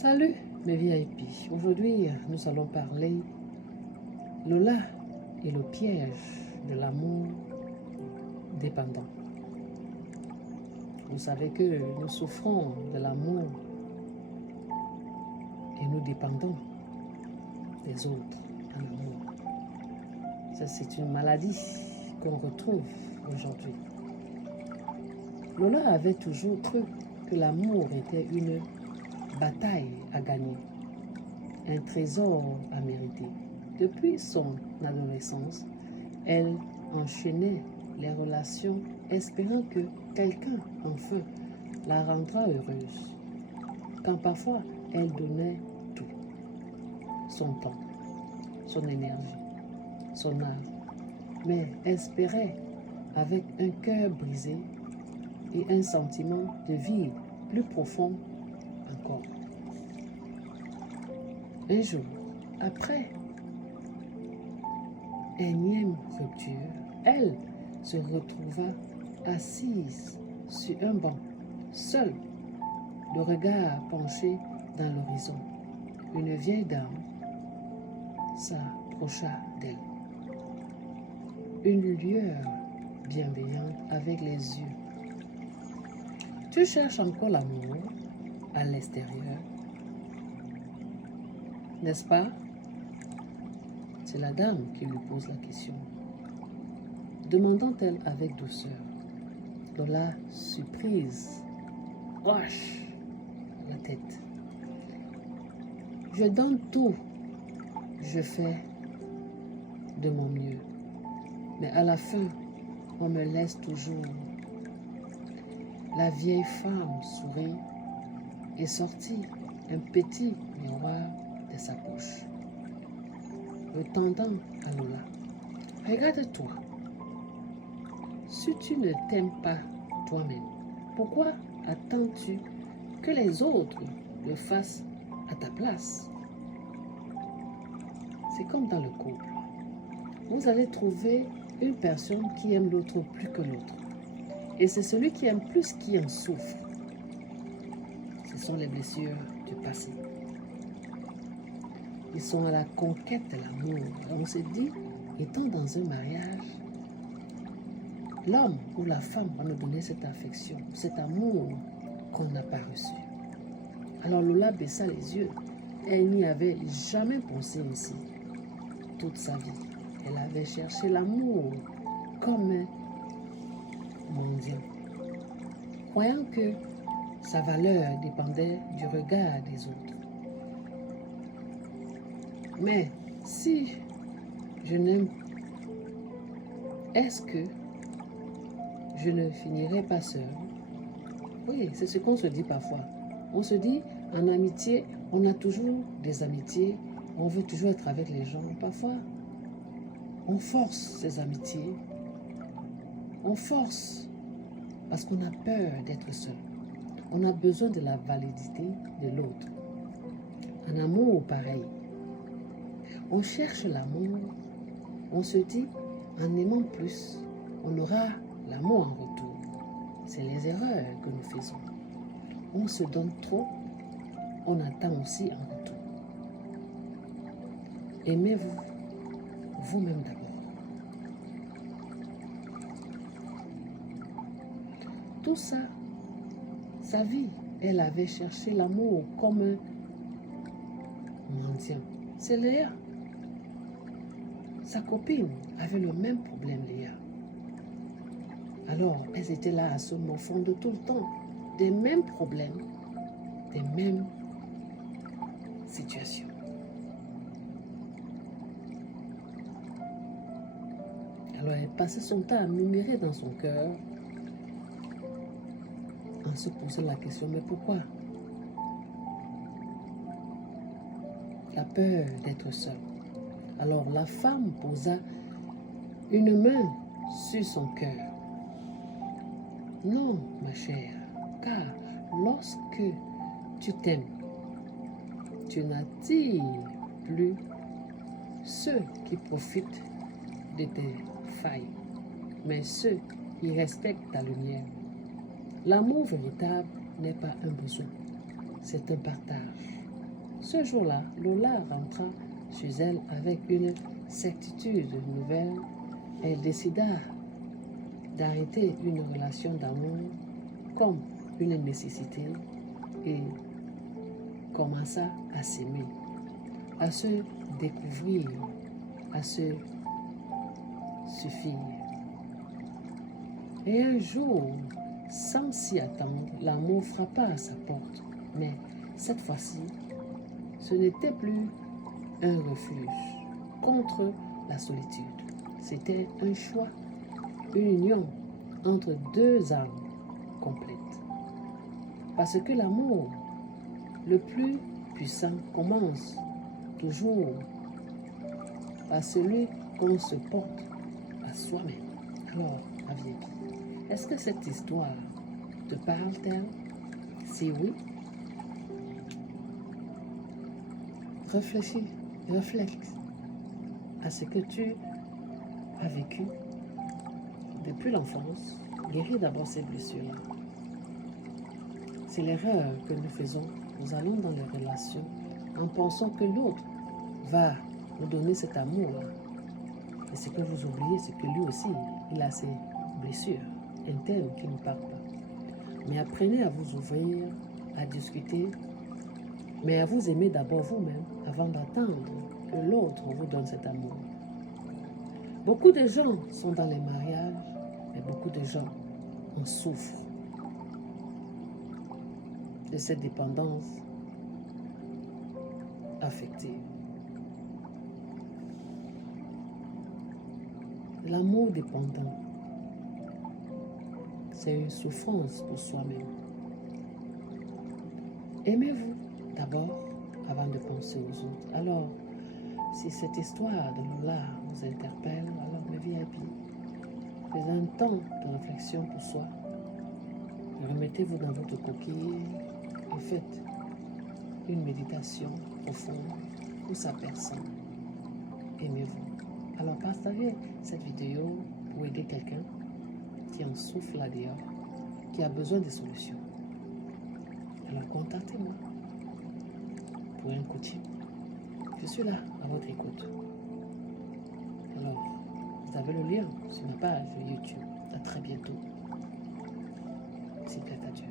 Salut mes VIP, aujourd'hui nous allons parler Lola et le piège de l'amour dépendant. Vous savez que nous souffrons de l'amour et nous dépendons des autres en amour. Ça, c'est une maladie qu'on retrouve aujourd'hui. Lola avait toujours cru que l'amour était une bataille à gagner, un trésor à mériter. Depuis son adolescence, elle enchaînait les relations espérant que quelqu'un, enfin, la rendra heureuse. Quand parfois, elle donnait tout, son temps, son énergie, son âme, mais espérait, avec un cœur brisé et un sentiment de vide plus profond encore. Un jour, après énième rupture, elle se retrouva assise sur un banc, seule, le regard penché dans l'horizon. Une vieille dame s'approcha d'elle. Une lueur bienveillante avec les yeux. Tu cherches encore l'amour à l'extérieur, n'est-ce pas? C'est la dame qui lui pose la question. Demandant-elle avec douceur. Lola, surprise, hoche la tête. Je donne tout, je fais de mon mieux, mais à la fin, on me laisse toujours. La vieille femme sourit et sortit un petit miroir de sa poche. Le tendant à Lola. Regarde-toi. Si tu ne t'aimes pas toi-même, pourquoi attends-tu que les autres le fassent à ta place? C'est comme dans le couple. Vous allez trouver une personne qui aime l'autre plus que l'autre. Et c'est celui qui aime plus qui en souffre. Ce sont les blessures du passé. Ils sont à la conquête de l'amour. On se dit, étant dans un mariage, l'homme ou la femme va nous donner cette affection, cet amour qu'on n'a pas reçu. Alors Lola baissa les yeux. Elle n'y avait jamais pensé ainsi. Toute sa vie, elle avait cherché l'amour comme un mendiant, croyant que sa valeur dépendait du regard des autres. Mais si je n'aime, est-ce que je ne finirai pas seule? Oui, c'est ce qu'on se dit parfois. On se dit, en amitié, on a toujours des amitiés, on veut toujours être avec les gens. Parfois, on force ces amitiés, on force parce qu'on a peur d'être seul. On a besoin de la validité de l'autre. En amour, pareil. On cherche l'amour, on se dit, en aimant plus, on aura l'amour en retour. C'est les erreurs que nous faisons. On se donne trop, on attend aussi en retour. Aimez-vous, vous-même d'abord. Tout ça, sa vie, elle avait cherché l'amour comme un mendiant. C'est Léa. Sa copine avait le même problème, Léa. Alors, elles étaient là à se morfondre tout le temps, des mêmes problèmes, des mêmes situations. Alors, elle passait son temps à murmurer dans son cœur, en se posant la question, mais pourquoi? La peur d'être seule. Alors la femme posa une main sur son cœur. Non, ma chère, car lorsque tu t'aimes, tu n'attires plus ceux qui profitent de tes failles, mais ceux qui respectent ta lumière. L'amour véritable n'est pas un besoin, c'est un partage. Ce jour-là, Lola rentra chez elle avec une certitude nouvelle. Elle décida d'arrêter une relation d'amour comme une nécessité et commença à s'aimer, à se découvrir, à se suffire. Et un jour, sans s'y attendre, l'amour frappa à sa porte. Mais cette fois-ci, ce n'était plus un refuge contre la solitude. C'était un choix, une union entre deux âmes complètes. Parce que l'amour, le plus puissant, commence toujours par celui qu'on se porte à soi-même. Alors, ma vieille, est-ce que cette histoire te parle-t-elle? Si oui, réfléchis, réflexe à ce que tu as vécu depuis l'enfance. Guéris d'abord ces blessures-là. C'est l'erreur que nous faisons. Nous allons dans les relations en pensant que l'autre va nous donner cet amour-là. Et ce que vous oubliez, c'est que lui aussi, il a ses blessures internes qui ne partent pas. Mais apprenez à vous ouvrir, à discuter, mais à vous aimer d'abord vous-même avant d'attendre que l'autre vous donne cet amour. Beaucoup de gens sont dans les mariages, mais beaucoup de gens en souffrent de cette dépendance affective. L'amour dépendant, c'est une souffrance pour soi-même. Aimez-vous d'abord avant de penser aux autres. Alors, si cette histoire de Lola vous interpelle, alors mes VIP, faites un temps de réflexion pour soi. Remettez-vous dans votre coquille et faites une méditation profonde pour sa personne. Aimez-vous. Alors partagez cette vidéo pour aider quelqu'un qui en souffre là dehors, qui a besoin de solutions. Alors contactez-moi pour un coaching. Je suis là à votre écoute. Alors, vous avez le lien sur ma page YouTube. À très bientôt. S'il plaît à Dieu.